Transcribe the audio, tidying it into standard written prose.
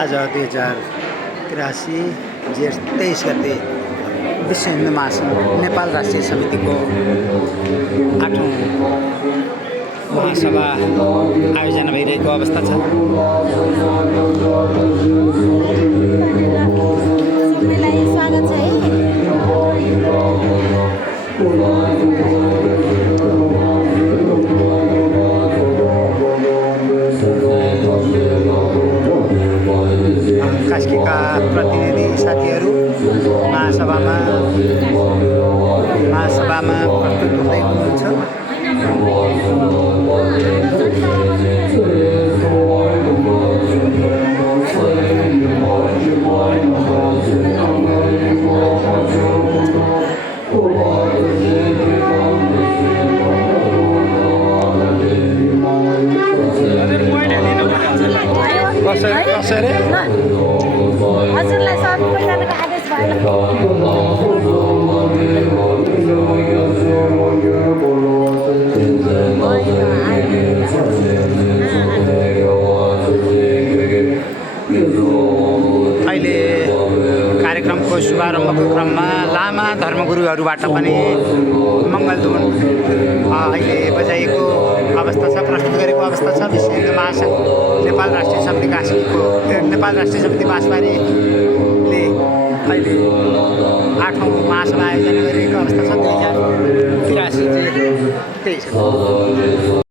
आज 2083 जेठ 23 गते विश्व हिन्दू महासङ्घ नेपाल राष्ट्रिय समितिको 8औं महासभा आयोजना भइरहेको अवस्था छ। स्वागत छ है। कास्कीका प्रतिनिधि साथीहरू महासभामा प्रस्तुत हुँदै हुनुहुन्छ। कसरी हजुरलाई सबैजनाको आदेश भएन। अहिले कार्यक्रमको शुभारम्भको क्रममा लामा धर्मगुरुहरूबाट पनि मङ्गलध्वनि अहिले बजाइएको अवस्था छ, प्रस्तुत गरेको अवस्था छ। विश्व हिन्दू महासङ्घ नेपाल राष्ट्रिय समिति कास्कीको नेपाल राष्ट्रिय समिति बाँसबारीले अहिले 8औं महासभा आयोजना गरिरहेको अवस्था छ 2083 जेठ 23।